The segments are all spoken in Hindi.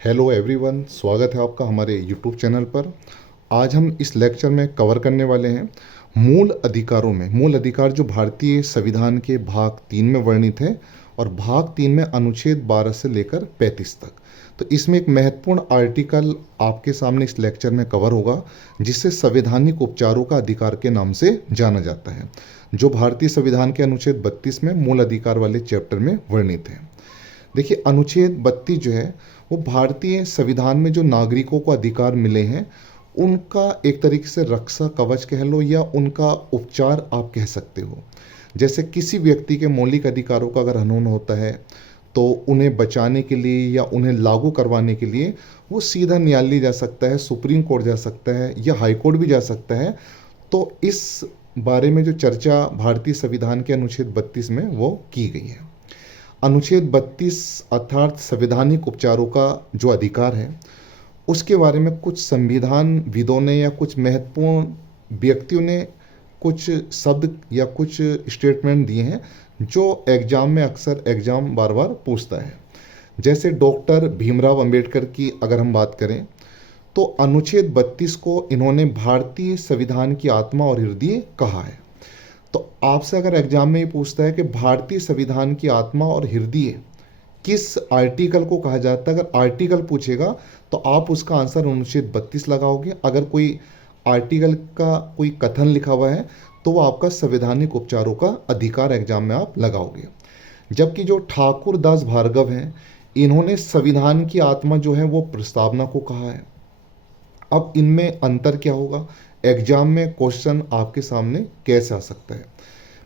हेलो एवरीवन, स्वागत है आपका हमारे यूट्यूब चैनल पर। आज हम इस लेक्चर में कवर करने वाले हैं मूल अधिकारों में मूल अधिकार जो भारतीय संविधान के भाग 3 में वर्णित है और भाग 3 में अनुच्छेद 12 से लेकर 35 तक। तो इसमें एक महत्वपूर्ण आर्टिकल आपके सामने इस लेक्चर में कवर होगा जिसे संवैधानिक उपचारों का अधिकार के नाम से जाना जाता है, जो भारतीय संविधान के अनुच्छेद 32 में मूल अधिकार वाले चैप्टर में वर्णित है। देखिए, अनुच्छेद 32 जो है वो भारतीय संविधान में जो नागरिकों को अधिकार मिले हैं उनका एक तरीके से रक्षा कवच कह लो या उनका उपचार आप कह सकते हो। जैसे किसी व्यक्ति के मौलिक अधिकारों का अगर हनन होता है तो उन्हें बचाने के लिए या उन्हें लागू करवाने के लिए वो सीधा न्यायालय जा सकता है, सुप्रीम कोर्ट जा सकता है या हाई कोर्ट भी जा सकता है। तो इस बारे में जो चर्चा भारतीय संविधान के अनुच्छेद 32 में वो की गई है। अनुच्छेद 32 अर्थात संवैधानिक उपचारों का जो अधिकार है उसके बारे में कुछ संविधान विदों ने या कुछ महत्वपूर्ण व्यक्तियों ने कुछ शब्द या कुछ स्टेटमेंट दिए हैं जो एग्जाम में अक्सर एग्जाम बार बार पूछता है। जैसे डॉक्टर भीमराव अंबेडकर की अगर हम बात करें तो अनुच्छेद 32 को इन्होंने भारतीय संविधान की आत्मा और हृदय कहा है। तो आपसे अगर एग्जाम में ये पूछता है कि भारतीय संविधान की आत्मा और हृदय किस आर्टिकल को कहा जाता है, अगर आर्टिकल पूछेगा तो आप उसका आंसर अनुच्छेद 32 लगाओगे। अगर कोई आर्टिकल का कोई कथन लिखा हुआ है तो वो आपका संवैधानिक उपचारों का अधिकार एग्जाम में आप लगाओगे। जबकि जो ठाकुर दास भार्गव हैं इन्होंने संविधान की आत्मा जो है वो प्रस्तावना को कहा है। अब इनमें अंतर क्या होगा, एग्जाम में क्वेश्चन आपके सामने कैसे आ सकता है।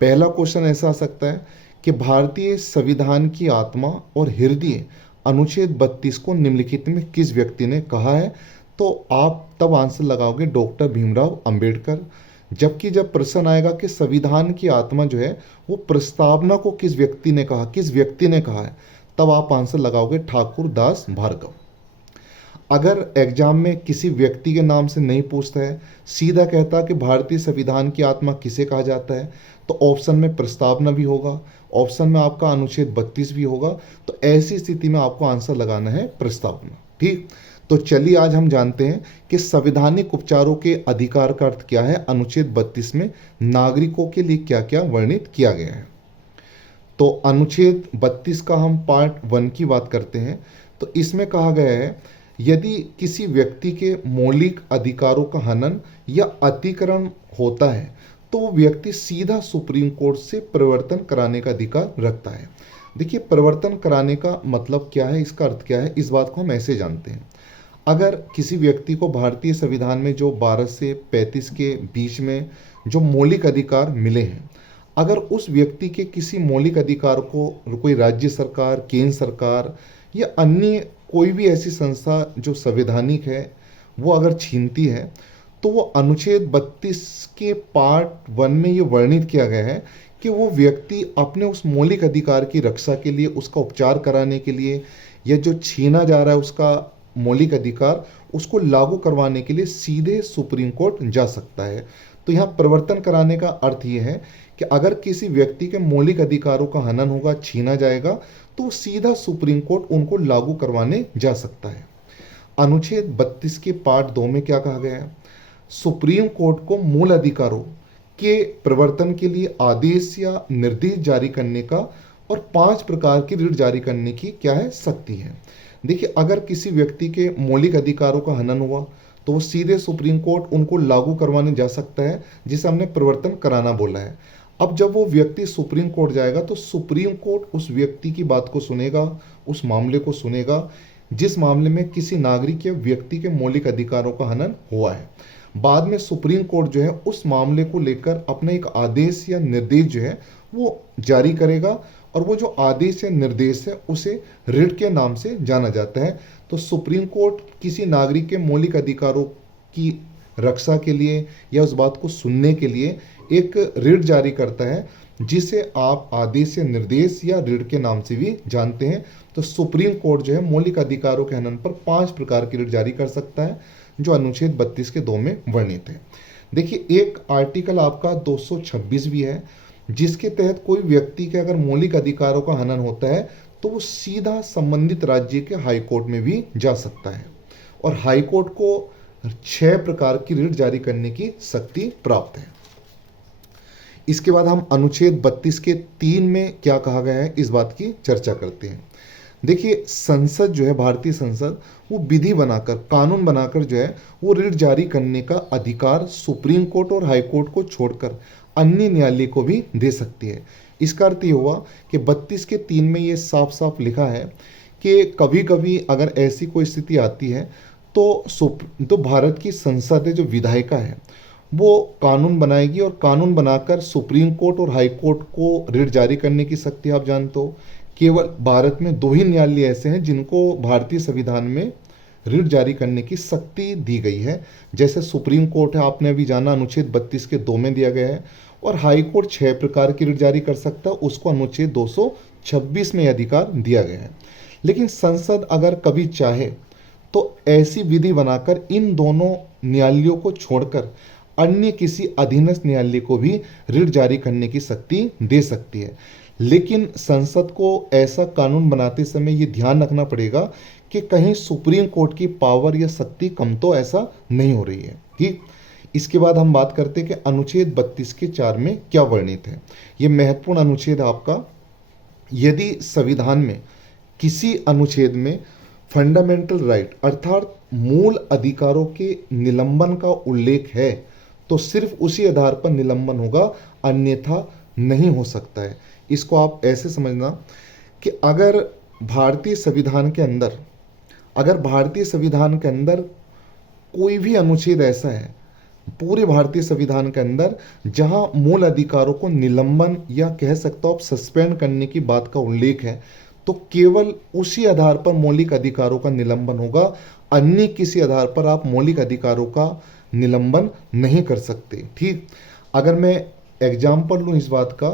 पहला क्वेश्चन ऐसा आ सकता है कि भारतीय संविधान की आत्मा और हृदय अनुच्छेद 32 को निम्नलिखित में किस व्यक्ति ने कहा है, तो आप तब आंसर लगाओगे डॉक्टर भीमराव अंबेडकर। जबकि जब प्रश्न आएगा कि संविधान की आत्मा जो है वो प्रस्तावना को किस व्यक्ति ने कहा, किस व्यक्ति ने कहा है, तब आप आंसर लगाओगे ठाकुर दास भार्गव। अगर एग्जाम में किसी व्यक्ति के नाम से नहीं पूछता है, सीधा कहता कि भारतीय संविधान की आत्मा किसे कहा जाता है, तो ऑप्शन में प्रस्तावना भी होगा, ऑप्शन में आपका अनुच्छेद 32 भी होगा। तो ऐसी स्थिति में आपको आंसर लगाना है प्रस्तावना। ठीक, तो चलिए आज हम जानते हैं कि संवैधानिक उपचारों के अधिकार का अर्थ क्या है। अनुच्छेद 32 में नागरिकों के लिए क्या क्या वर्णित किया गया है। तो अनुच्छेद 32 का हम पार्ट 1 की बात करते हैं। तो इसमें कहा गया है यदि किसी व्यक्ति के मौलिक अधिकारों का हनन या अतिक्रमण होता है तो वो व्यक्ति सीधा सुप्रीम कोर्ट से परिवर्तन कराने का अधिकार रखता है। देखिए, परिवर्तन कराने का मतलब क्या है, इसका अर्थ क्या है, इस बात को हम ऐसे जानते हैं। अगर किसी व्यक्ति को भारतीय संविधान में जो 12 से 35 के बीच में जो मौलिक अधिकार मिले हैं, अगर उस व्यक्ति के किसी मौलिक अधिकार को कोई राज्य सरकार, केंद्र सरकार या अन्य कोई भी ऐसी संस्था जो संवैधानिक है वो अगर छीनती है, तो वो अनुच्छेद 32 के पार्ट 1 में ये वर्णित किया गया है कि वो व्यक्ति अपने उस मौलिक अधिकार की रक्षा के लिए, उसका उपचार कराने के लिए, या जो छीना जा रहा है उसका मौलिक अधिकार उसको लागू करवाने के लिए सीधे सुप्रीम कोर्ट जा सकता है। तो यहाँ परिवर्तन कराने का अर्थ ये है कि अगर किसी व्यक्ति के मौलिक अधिकारों का हनन होगा, छीना जाएगा, तो सीधा सुप्रीम कोर्ट उनको लागू करवाने जा सकता है। अनुच्छेद 32 के पार्ट 2 में क्या कहा गया है, सुप्रीम कोर्ट को मूल अधिकारों के प्रवर्तन के लिए आदेश या निर्देश जारी करने का और 5 प्रकार की रिट जारी करने की क्या है, शक्ति है। देखिए, अगर किसी व्यक्ति के मौलिक अधिकारों का हनन हुआ तो वो सीधे सुप्रीम कोर्ट उनको लागू करवाने जा सकता है, जिसे हमने परिवर्तन कराना बोला है। अब जब वो व्यक्ति सुप्रीम कोर्ट जाएगा तो सुप्रीम कोर्ट उस व्यक्ति की बात को सुनेगा, उस मामले को सुनेगा जिस मामले में किसी नागरिक या व्यक्ति के मौलिक अधिकारों का हनन हुआ है। बाद में सुप्रीम कोर्ट जो है उस मामले को लेकर अपना एक आदेश या निर्देश जो है वो जारी करेगा, और वो जो आदेश या निर्देश है उसे रिट के नाम से जाना जाता है। तो सुप्रीम कोर्ट किसी नागरिक के मौलिक अधिकारों की रक्षा के लिए या उस बात को सुनने के लिए एक रिट जारी करता है, जिसे आप आदेश या निर्देश या रिट के नाम से भी जानते हैं। तो सुप्रीम कोर्ट जो है मौलिक अधिकारों के हनन पर 5 प्रकार की रिट जारी कर सकता है, जो अनुच्छेद 32 के 2 में वर्णित है। देखिए, एक आर्टिकल आपका 226 भी है जिसके तहत कोई व्यक्ति के अगर मौलिक अधिकारों का हनन होता है तो वो सीधा संबंधित राज्य के हाई कोर्ट में भी जा सकता है और हाई कोर्ट को 6 प्रकार की रिट जारी करने की शक्ति प्राप्त है। इसके बाद हम अनुच्छेद 32 के 3 में क्या कहा गया है इस बात की चर्चा करते हैं। देखिए, संसद जो है, भारतीय संसद, वो विधि बनाकर, कानून बनाकर जो है वो रिट जारी करने का अधिकार सुप्रीम कोर्ट और हाई कोर्ट को छोड़कर अन्य न्यायालय को भी दे सकती है। इसका अर्थ ये हुआ कि 32 के 3 में ये साफ साफ लिखा है कि कभी कभी अगर ऐसी कोई स्थिति आती है तो भारत की संसद है, जो विधायिका है, वो कानून बनाएगी और कानून बनाकर सुप्रीम कोर्ट और हाई कोर्ट को रिट जारी करने की शक्ति, आप जानते हो, केवल भारत में 2 ही न्यायालय ऐसे हैं जिनको भारतीय संविधान में रिट जारी करने की शक्ति दी गई है। जैसे सुप्रीम कोर्ट है, आपने अभी जाना, अनुच्छेद 32 के 2 में दिया गया है, और हाई कोर्ट 6 प्रकार की रिट जारी कर सकता है, उसको अनुच्छेद 226 में अधिकार दिया गया है। लेकिन संसद अगर कभी चाहे तो ऐसी विधि बनाकर इन दोनों न्यायालयों को छोड़कर अन्य किसी अधीनस्थ न्यायालय को भी रिट जारी करने की शक्ति दे सकती है। लेकिन संसद को ऐसा कानून बनाते समय ये ध्यान रखना पड़ेगा कि कहीं सुप्रीम कोर्ट की पावर या शक्ति कम तो ऐसा नहीं हो रही है। ठीक, इसके बाद हम बात करते हैं कि अनुच्छेद 32 के 4 में क्या वर्णित है। ये महत्वपूर्ण अनुच्छेद आपका, यदि संविधान में किसी अनुच्छेद में फंडामेंटल राइट अर्थात मूल अधिकारों के निलंबन का उल्लेख है तो सिर्फ उसी आधार पर निलंबन होगा, अन्यथा नहीं हो सकता है। इसको आप ऐसे समझना कि अगर भारतीय संविधान के अंदर कोई भी अनुच्छेद ऐसा है पूरे भारतीय संविधान के अंदर जहां मूल अधिकारों को निलंबन या कह सकते हो आप सस्पेंड करने की बात का उल्लेख है, तो केवल उसी आधार पर मौलिक अधिकारों का निलंबन होगा, अन्य किसी आधार पर आप मौलिक अधिकारों का निलंबन नहीं कर सकते। ठीक, अगर मैं एग्जाम्पल लूँ इस बात का,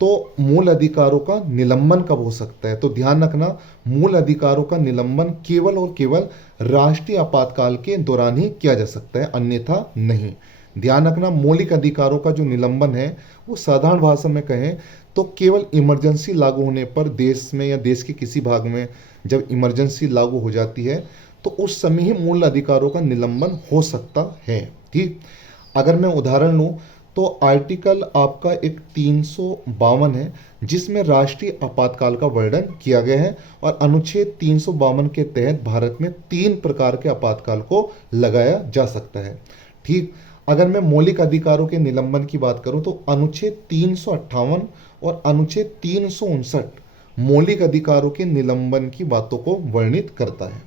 तो मूल अधिकारों का निलंबन कब हो सकता है, तो ध्यान रखना, मूल अधिकारों का निलंबन केवल और केवल राष्ट्रीय आपातकाल के दौरान ही किया जा सकता है, अन्यथा नहीं। ध्यान रखना, मौलिक अधिकारों का जो निलंबन है वो साधारण भाषा में कहें तो केवल इमरजेंसी लागू होने पर, देश में या देश के किसी भाग में जब इमरजेंसी लागू हो जाती है तो उस समय ही मूल अधिकारों का निलंबन हो सकता है। ठीक, अगर मैं उदाहरण लूँ तो आर्टिकल आपका एक 352 है जिसमें राष्ट्रीय आपातकाल का वर्णन किया गया है और अनुच्छेद 352 के तहत भारत में 3 प्रकार के आपातकाल को लगाया जा सकता है। ठीक, अगर मैं मौलिक अधिकारों के निलंबन की बात करूं तो अनुच्छेद 358 और अनुच्छेद 359 मौलिक अधिकारों के निलंबन की बातों को वर्णित करता है।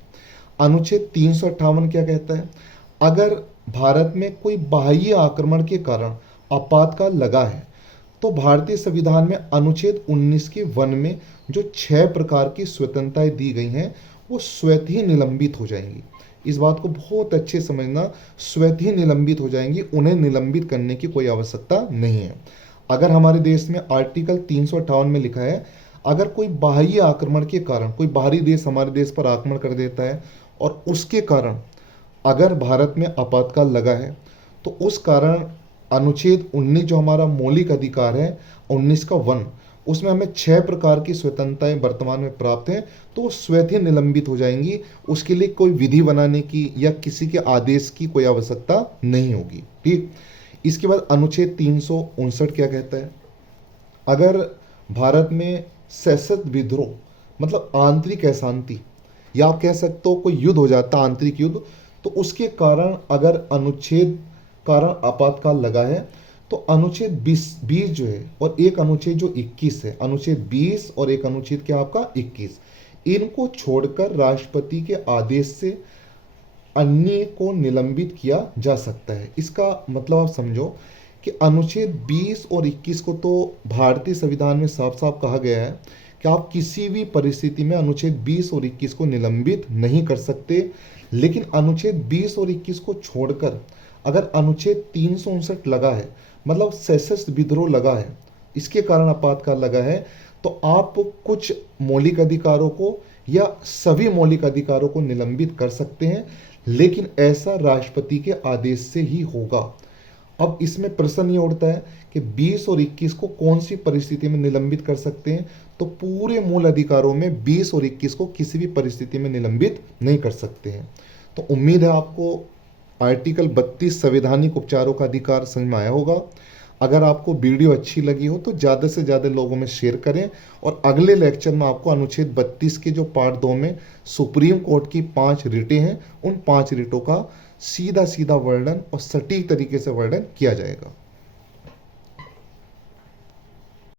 अनुच्छेद 358 क्या कहता है, अगर भारत में कोई बाह्य आक्रमण के कारण आपातकाल लगा है तो भारतीय संविधान में अनुच्छेद 19 के 1 में जो 6 प्रकार की स्वतंत्रताएं दी गई हैं वो स्वतः ही निलंबित हो जाएंगी। इस बात को बहुत अच्छे समझना, स्वतः ही निलंबित हो जाएंगी, उन्हें निलंबित करने की कोई आवश्यकता नहीं है। अगर हमारे देश में आर्टिकल 358 में लिखा है, अगर कोई बाह्य आक्रमण के कारण कोई बाहरी देश हमारे देश पर आक्रमण कर देता है और उसके कारण अगर भारत में आपातकाल लगा है तो उस कारण अनुच्छेद 19 जो हमारा मौलिक अधिकार है 19 का 1, उसमें हमें 6 प्रकार की स्वतंत्रताएं वर्तमान में प्राप्त हैं, तो वो स्वतः निलंबित हो जाएंगी, उसके लिए कोई विधि बनाने की या किसी के आदेश की कोई आवश्यकता नहीं होगी। ठीक, इसके बाद अनुच्छेद 359 क्या कहता है, अगर भारत में सशस्त्र विद्रोह मतलब आंतरिक अशांति या आप कह सकते हो कोई युद्ध हो जाता है, आंतरिक युद्ध, तो उसके कारण अगर अनुच्छेद कारण आपातकाल लगा है तो अनुच्छेद 20 जो है और एक अनुच्छेद जो 21 है, अनुच्छेद 20 और एक अनुच्छेद क्या आपका 21, इनको छोड़कर राष्ट्रपति के आदेश से अन्य को निलंबित किया जा सकता है। इसका मतलब आप समझो कि अनुच्छेद 20 और 21 को तो भारतीय संविधान में साफ साफ कहा गया है कि आप किसी भी परिस्थिति में अनुच्छेद 20 और 21 को निलंबित नहीं कर सकते, लेकिन अनुच्छेद 20 और 21 को छोड़कर अगर अनुच्छेद 359 लगा है, मतलब सशस्त्र विद्रोह लगा है, इसके कारण आपातकाल लगा है, तो आप कुछ मौलिक अधिकारों को या सभी मौलिक अधिकारों को निलंबित कर सकते हैं, लेकिन ऐसा राष्ट्रपति के आदेश से ही होगा। अब इसमें प्रश्न ये उठता है कि 20 और 21 को कौन सी परिस्थिति में निलंबित कर सकते हैं, तो पूरे मूल अधिकारों में 20 और 21 को किसी भी परिस्थिति में निलंबित नहीं कर सकते हैं। तो उम्मीद है आपको आर्टिकल 32 संवैधानिक उपचारों का अधिकार समझ में आया होगा। अगर आपको वीडियो अच्छी लगी हो तो ज़्यादा से ज़्यादा लोगों में शेयर करें, और अगले लेक्चर में आपको अनुच्छेद 32 के जो पार्ट 2 में सुप्रीम कोर्ट की 5 रिटें हैं, उन 5 रिटों का सीधा सीधा वर्णन और सटीक तरीके से वर्णन किया जाएगा।